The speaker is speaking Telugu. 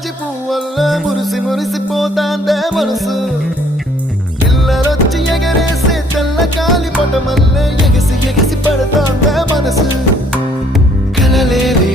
జాజి పువ్వల్ల మురిసి మురిసిపోతాందే మనసు పిల్లలొచ్చి ఎగరేసే తెల్ల కాలి పటమల్లే ఎగిసి ఎగిసి పడతాందే మనసు కలలేని